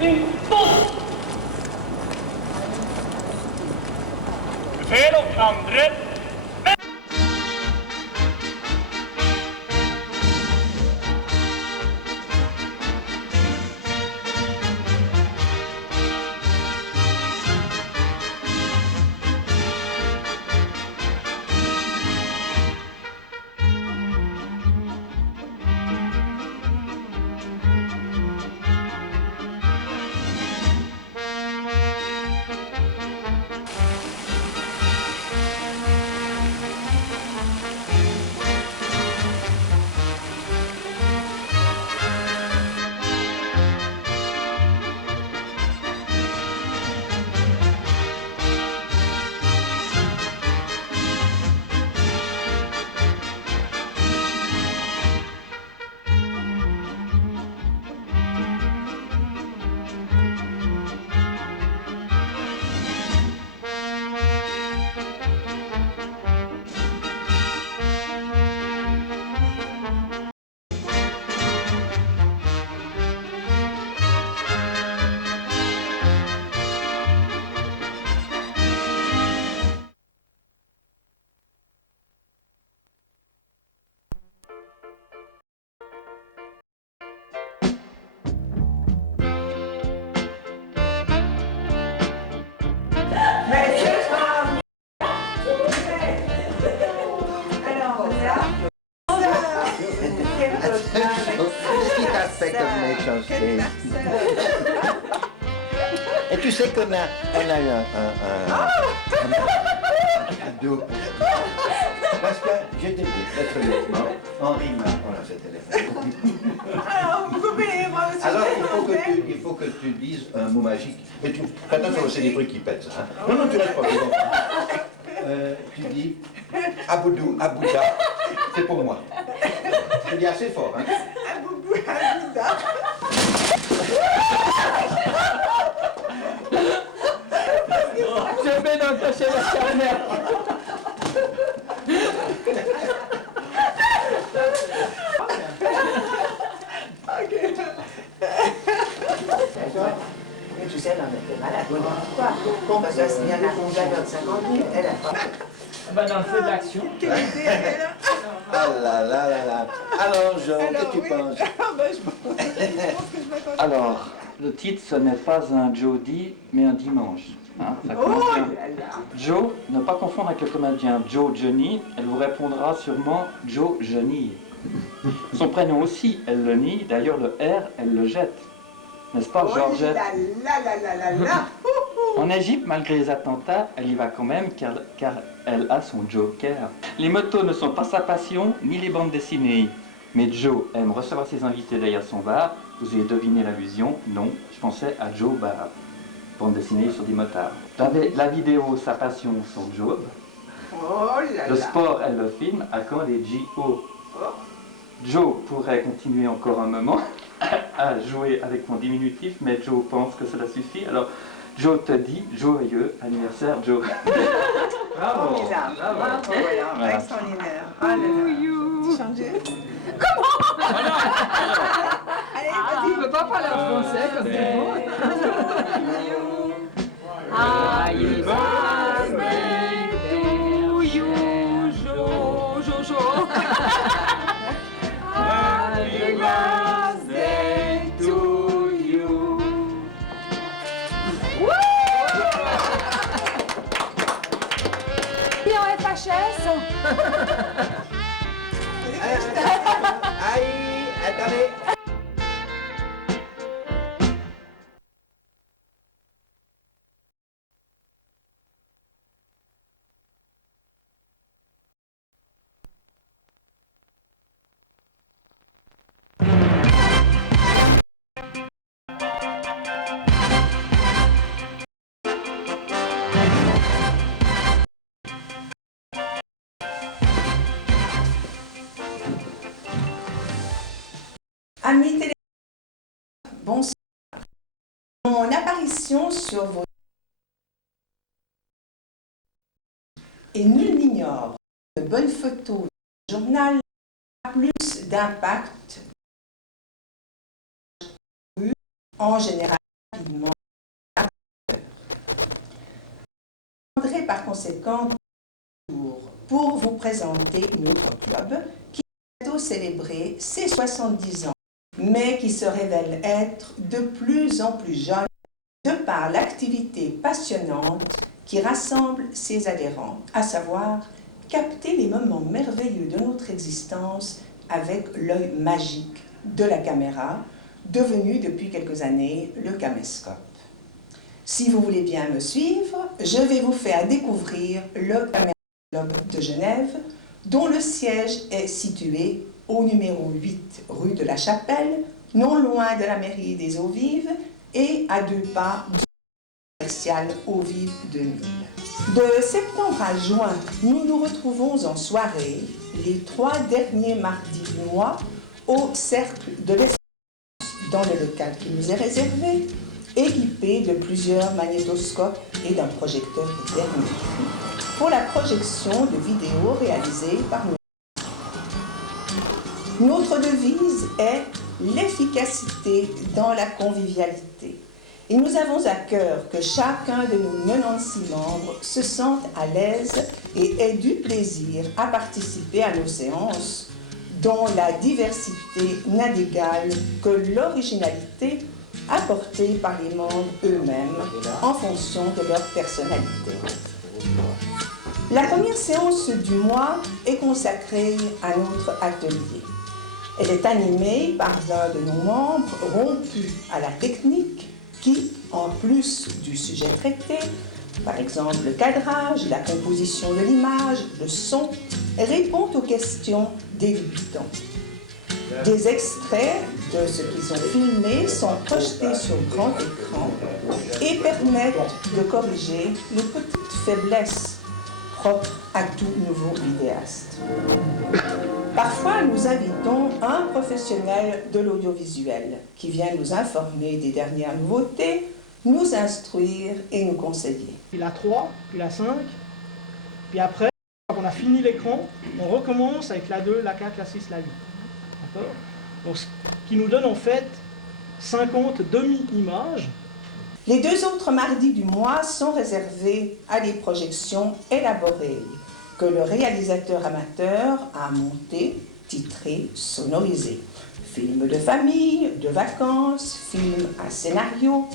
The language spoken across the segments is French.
Une pause. Befäl och andre. Qu'est-ce qui t'a fait comme méchanceté? Et tu sais qu'on a eu un cadeau. Parce que j'étais dit, très honnêtement, Henri m'a... Voilà, c'est téléphone. Alors, vous coupez moi aussi. Alors, il faut que tu dises un mot magique. Mais tu fais attention, c'est des trucs qui pètent, ça. Hein. Non, non, tu restes pas. Tu dis Aboudou, Abouda, c'est pour moi. Tu dis assez fort, hein. Aboubou, Abouda. Je vais donc cacher la charnière. Mais tu sais, elle en était malade. Pourquoi? Parce que s'il y en a combien de 50 000, elle a pas. Bah, dans le feu de l'action. Quelle idée elle a. Ah là là là là. Alors, Jean, qu'est-ce que tu oui. penses? Ah ben, je pense que je m'attendais. Alors, le titre, ce n'est pas un Jody, mais un dimanche. Hein, ça commence Oh bien. là là. Joe, ne pas confondre avec le comédien Joe Johnny, elle vous répondra sûrement Joe Johnny. Son prénom aussi, elle le nie, d'ailleurs le R, elle le jette. N'est-ce pas, Oh Georgette? là là là là là là. En Égypte, malgré les attentats, elle y va quand même car elle a son Joker. Les motos ne sont pas sa passion, ni les bandes dessinées. Mais Joe aime recevoir ses invités derrière son bar. Vous avez deviné l'allusion? Non, je pensais à Joe Bar. Bande dessinée sur des motards. La vidéo, sa passion, son job. Oh là Le là. sport, elle le filme. À quand les JO? Joe pourrait continuer encore un moment à jouer avec mon diminutif, mais Joe pense que cela suffit. Alors, Joe te dit joyeux anniversaire, Joe. Bravo. Formidable. Bravo. Voilà, Voilà. extraordinaire. Ah là là. Tu changes? Allez, vas-y. On ne peut pas parler en français comme tout le monde. Happy birthday to you, Jojo. Happy birthday to you. Et en FHS? Aïe, attendez. Amis télé, bonsoir. Mon apparition sur vos... Et nul n'ignore que de bonnes photos du journal a plus d'impact en général rapidement Je prendrai par conséquent pour vous présenter notre club qui va bientôt célébrer ses 70 ans, mais qui se révèle être de plus en plus jeune de par l'activité passionnante qui rassemble ses adhérents, à savoir capter les moments merveilleux de notre existence avec l'œil magique de la caméra, devenu depuis quelques années le caméscope. Si vous voulez bien me suivre, je vais vous faire découvrir le Camera Club de Genève, dont le siège est situé au numéro 8 rue de la Chapelle, non loin de la mairie des Eaux-Vives et à 2 pas du commercial Eaux-Vives 2000. De septembre à juin, nous nous retrouvons en soirée, les 3 derniers mardis du mois, au Cercle de l'Espérance, dans le local qui nous est réservé, équipé de plusieurs magnétoscopes et d'un projecteur thermique, pour la projection de vidéos réalisées par nous. Notre devise est l'efficacité dans la convivialité. Et nous avons à cœur que chacun de nos 96 membres se sente à l'aise et ait du plaisir à participer à nos séances, dont la diversité n'a d'égal que l'originalité apportée par les membres eux-mêmes en fonction de leur personnalité. La première séance du mois est consacrée à notre atelier. Elle est animée par l'un de nos membres rompu à la technique qui, en plus du sujet traité, par exemple le cadrage, la composition de l'image, le son, répond aux questions des débutants. Des extraits de ce qu'ils ont filmé sont projetés sur grand écran et permettent de corriger les petites faiblesses propres à tout nouveau vidéaste. Parfois, nous invitons un professionnel de l'audiovisuel qui vient nous informer des dernières nouveautés, nous instruire et nous conseiller. Puis la 3, puis la 5, puis après, quand on a fini l'écran, on recommence avec la 2, la 4, la 6, la 8. D'accord ? Donc, ce qui nous donne en fait 50 demi-images. Les 2 autres mardis du mois sont réservés à des projections élaborées que le réalisateur amateur a montées, titrées, sonorisées. Films de famille, de vacances, films à scénario.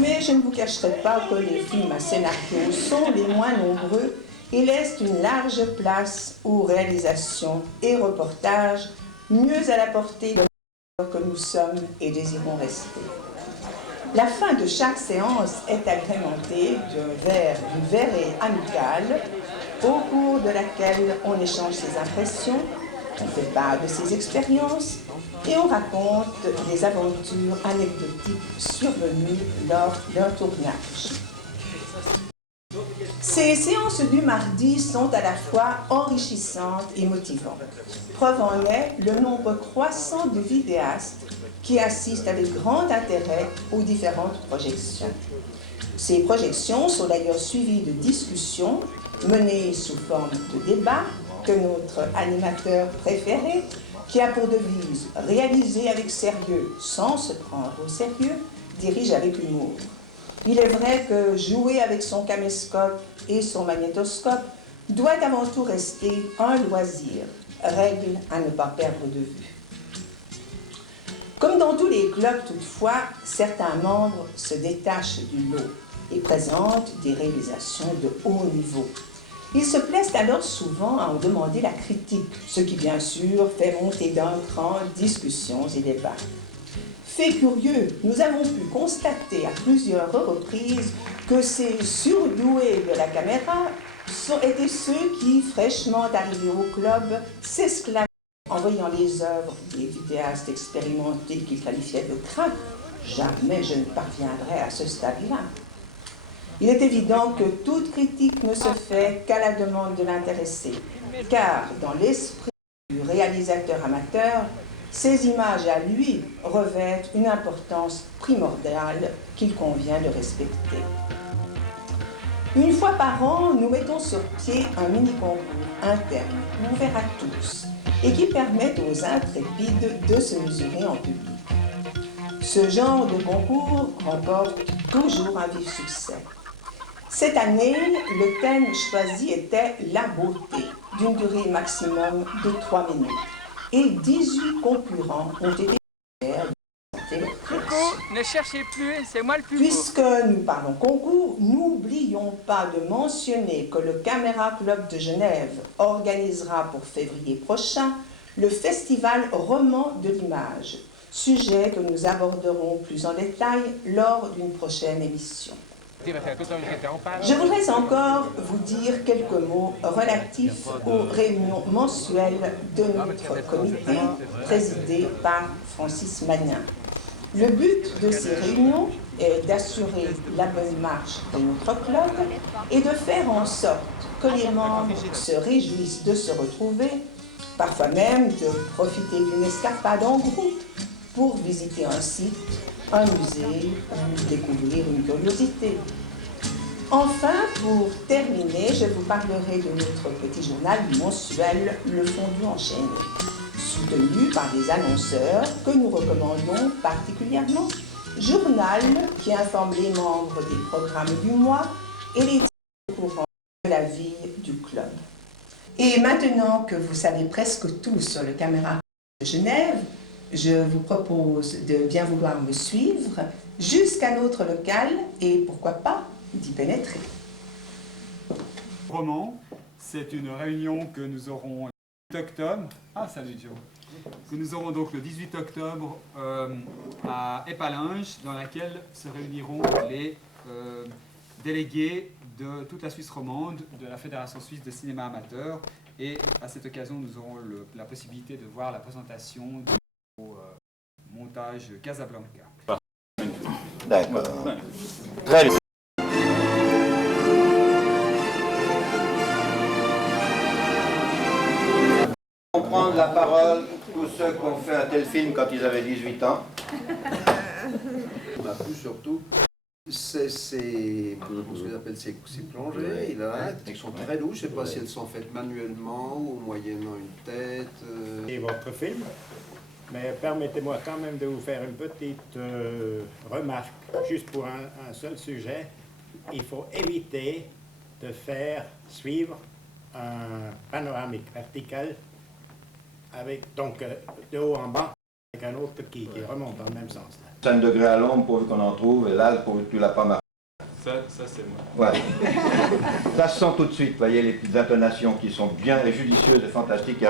Mais je ne vous cacherai pas que les films à scénario sont les moins nombreux et laissent une large place aux réalisations et reportages mieux à la portée de que nous sommes et désirons rester. La fin de chaque séance est agrémentée d'une verrée amicale au cours de laquelle on échange ses impressions, on fait part de ses expériences et on raconte des aventures anecdotiques survenues lors d'un tournage. Ces séances du mardi sont à la fois enrichissantes et motivantes. Preuve en est le nombre croissant de vidéastes qui assistent avec grand intérêt aux différentes projections. Ces projections sont d'ailleurs suivies de discussions menées sous forme de débat que notre animateur préféré, qui a pour devise « réaliser avec sérieux sans se prendre au sérieux », dirige avec humour. Il est vrai que jouer avec son caméscope et son magnétoscope doit avant tout rester un loisir, règle à ne pas perdre de vue. Comme dans tous les clubs toutefois, certains membres se détachent du lot et présentent des réalisations de haut niveau. Ils se plaisent alors souvent à en demander la critique, ce qui bien sûr fait monter d'un cran discussions et débats. Fait curieux, nous avons pu constater à plusieurs reprises que ces surdoués de la caméra étaient ceux qui, fraîchement arrivés au club, s'exclamaient en voyant les œuvres des vidéastes expérimentés qu'ils qualifiaient de crins. Jamais je ne parviendrai à ce stade-là. Il est évident que toute critique ne se fait qu'à la demande de l'intéressé, car dans l'esprit du réalisateur amateur, ces images à lui revêtent une importance primordiale qu'il convient de respecter. Une fois par an, nous mettons sur pied un mini-concours interne, ouvert à tous, et qui permet aux intrépides de se mesurer en public. Ce genre de concours remporte toujours un vif succès. Cette année, le thème choisi était la beauté, d'une durée maximum de 3 minutes. Et 18 concurrents ont été fiers de présenter leur création. Ne cherchez plus, c'est moi le plus beau. Puisque nous parlons concours, n'oublions pas de mentionner que le Caméra Club de Genève organisera pour février prochain le festival roman de l'image, sujet que nous aborderons plus en détail lors d'une prochaine émission. Je voudrais encore vous dire quelques mots relatifs aux réunions mensuelles de notre comité, présidé par Francis Magnin. Le but de ces réunions est d'assurer la bonne marche de notre club et de faire en sorte que les membres se réjouissent de se retrouver, parfois même de profiter d'une escapade en groupe pour visiter un site, un musée ou découvrir une curiosité. Enfin, pour terminer, je vous parlerai de notre petit journal mensuel Le Fondu enchaîné, soutenu par des annonceurs que nous recommandons particulièrement, journal qui informe les membres des programmes du mois et les titres courants de la vie du club. Et maintenant que vous savez presque tout sur le Caméra de Genève, je vous propose de bien vouloir me suivre jusqu'à notre local et pourquoi pas d'y pénétrer. Roman, c'est une réunion que nous aurons le 18 octobre. Ah, salut Joe. Que nous aurons donc le 18 octobre à Épalinges, dans laquelle se réuniront les délégués de toute la Suisse romande, de la Fédération suisse de cinéma amateur. Et à cette occasion, nous aurons la possibilité de voir la présentation du montage Casablanca. D'accord. Très bien. Prendre la parole tous ceux qui ont fait un tel film quand ils avaient 18 ans. On a pu surtout ce qu'on appelle ces plongées là, qui sont très douces. Je ne sais pas si elles sont faites manuellement ou moyennant une tête. Et votre film, mais permettez-moi quand même de vous faire une petite remarque, juste pour un seul sujet. Il faut éviter de faire suivre un panoramique vertical avec donc de haut en bas, avec un autre qui remonte dans le même sens. 5 degrés à l'ombre pourvu qu'on en trouve, et là, pourvu que tu l'as pas marqué. Ça c'est moi. Ouais. Ça se sent tout de suite, vous voyez, les petites intonations qui sont bien et judicieuses et fantastiques.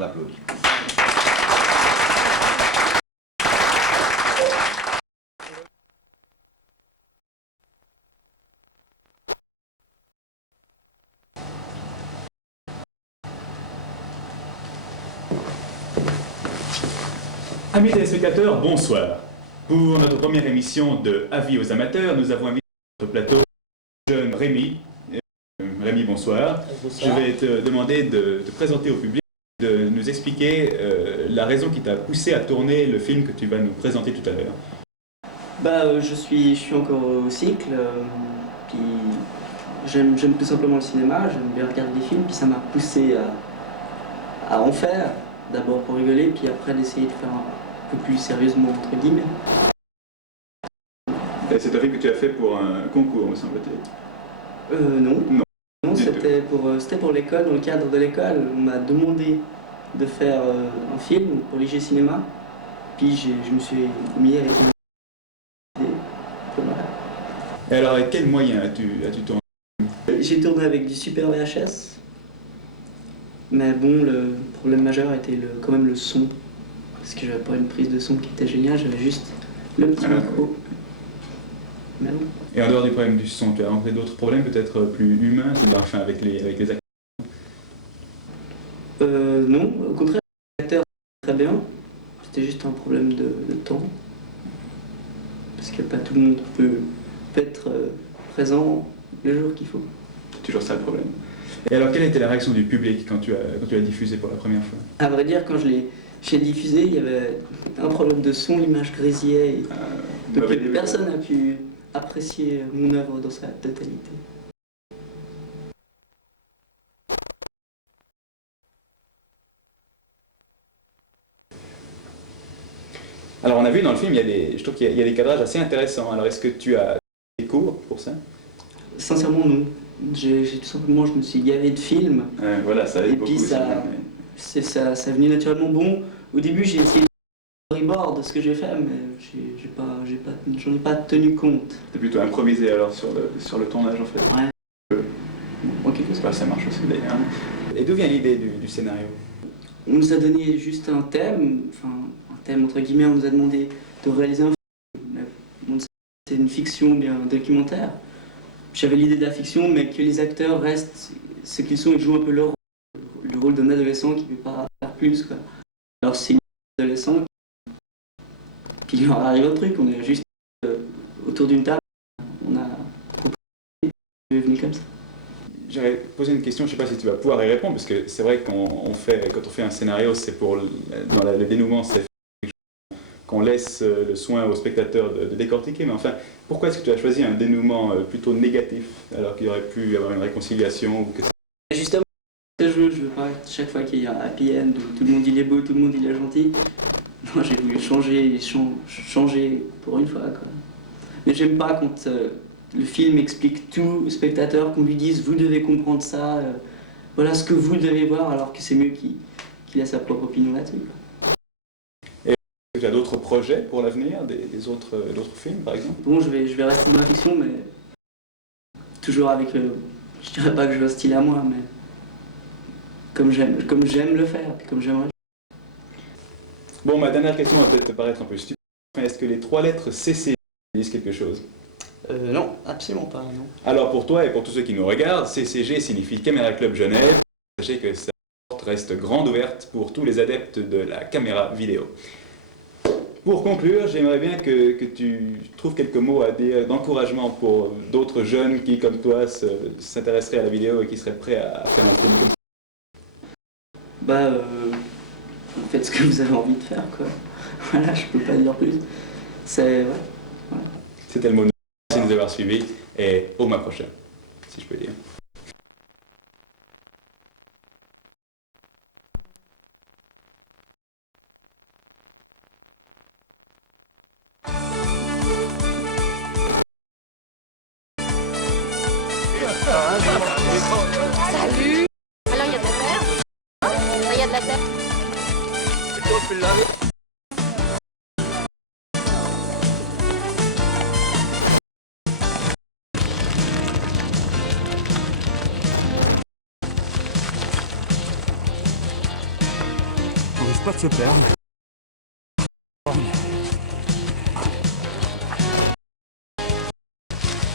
On applaudit. Amis téléspectateurs, bonsoir. Pour notre première émission de Avis aux amateurs, nous avons invité sur notre plateau le jeune Rémi. Rémi, bonsoir. Bonsoir. Je vais te demander de te présenter au public, de nous expliquer la raison qui t'a poussé à tourner le film que tu vas nous présenter tout à l'heure. Je suis encore au cycle, puis j'aime tout simplement le cinéma, j'aime bien regarder des films, puis ça m'a poussé à en faire, d'abord pour rigoler, puis après d'essayer de faire un peu plus sérieusement, entre guillemets. C'est un film que tu as fait pour un concours, me semble-t-il. Non. Non, Du c'était pour l'école, dans le cadre de l'école. On m'a demandé de faire un film pour l'IG Cinéma, puis je me suis mis avec une idée. Voilà. Et alors, avec quels moyens as-tu tourné? J'ai tourné avec du super VHS, mais bon, le problème majeur était quand même le son, parce que j'avais pas une prise de son qui était géniale, j'avais juste le petit micro. Mais bon. Et en dehors du problème du son, tu as rencontré d'autres problèmes peut-être plus humains, c'est-à-dire enfin avec les acteurs? Non, au contraire, les acteurs très bien, c'était juste un problème de temps, parce que pas tout le monde peut être présent le jour qu'il faut. Toujours ça le problème. Et alors, quelle était la réaction du public quand tu l'as diffusé pour la première fois? À vrai dire, quand j'ai diffusé, il y avait un problème de son, l'image grésillait, et donc personne n'a pu apprécier mon œuvre dans sa totalité. Alors on a vu dans le film, je trouve qu'il y a des cadrages assez intéressants. Alors est-ce que tu as des cours pour ça? Sincèrement, non. Tout simplement, je me suis gavé de films. Voilà, ça aide et beaucoup. puis ça venait naturellement. Bon, au début, j'ai essayé de storyboard de ce que j'ai fait, mais j'en ai pas tenu compte. T'es plutôt improvisé alors sur le tournage en fait. Ouais. Ok, ça marche aussi d'ailleurs. Et d'où vient l'idée du scénario? On nous a donné juste un thème, entre guillemets, on nous a demandé de réaliser un film. C'est une fiction bien documentaire. J'avais l'idée de la fiction, mais que les acteurs restent ce qu'ils sont et jouent un peu leur rôle, le rôle d'un adolescent qui ne peut pas faire plus, quoi. Alors c'est une adolescent, puis il leur arrive un truc, on est juste autour d'une table, on a proposé, c'est venu comme ça. J'aurais posé une question, je ne sais pas si tu vas pouvoir y répondre, parce que c'est vrai que quand on fait un scénario, c'est pour dans le dénouement, c'est qu'on laisse le soin au spectateur de décortiquer, mais enfin, pourquoi est-ce que tu as choisi un dénouement plutôt négatif, alors qu'il y aurait pu y avoir une réconciliation ou que ça... Justement, je veux pas chaque fois qu'il y a un happy end où tout le monde il est beau, tout le monde il est gentil. Non, j'ai voulu changer pour une fois, quoi. Mais j'aime pas quand le film explique tout au spectateur, qu'on lui dise vous devez comprendre ça, voilà ce que vous devez voir, alors que c'est mieux qu'il ait sa propre opinion là-dessus. Tu as d'autres projets pour l'avenir, d'autres films par exemple? Bon, je vais rester dans la fiction, mais toujours avec je dirais pas que je veux un style à moi, mais comme j'aime le faire, puis comme j'aimerais. Bon, ma dernière question va peut-être te paraître un peu stupide. Est-ce que les 3 lettres CC disent quelque chose? Non, absolument pas, non. Alors pour toi et pour tous ceux qui nous regardent, CCG signifie Caméra Club Genève. Sachez que sa porte reste grande ouverte pour tous les adeptes de la caméra vidéo. Pour conclure, j'aimerais bien que tu trouves quelques mots à dire d'encouragement pour d'autres jeunes qui, comme toi, s'intéresseraient à la vidéo et qui seraient prêts à faire un film comme ça. Faites ce que vous avez envie de faire, quoi. Voilà, je peux pas dire plus. C'est... Ouais. Voilà. C'était le mot. Merci de nous avoir suivis et au mois prochain, si je peux dire. Salut. Alors, il y a de la terre. Il y a de la terre. On risque pas de se perdre.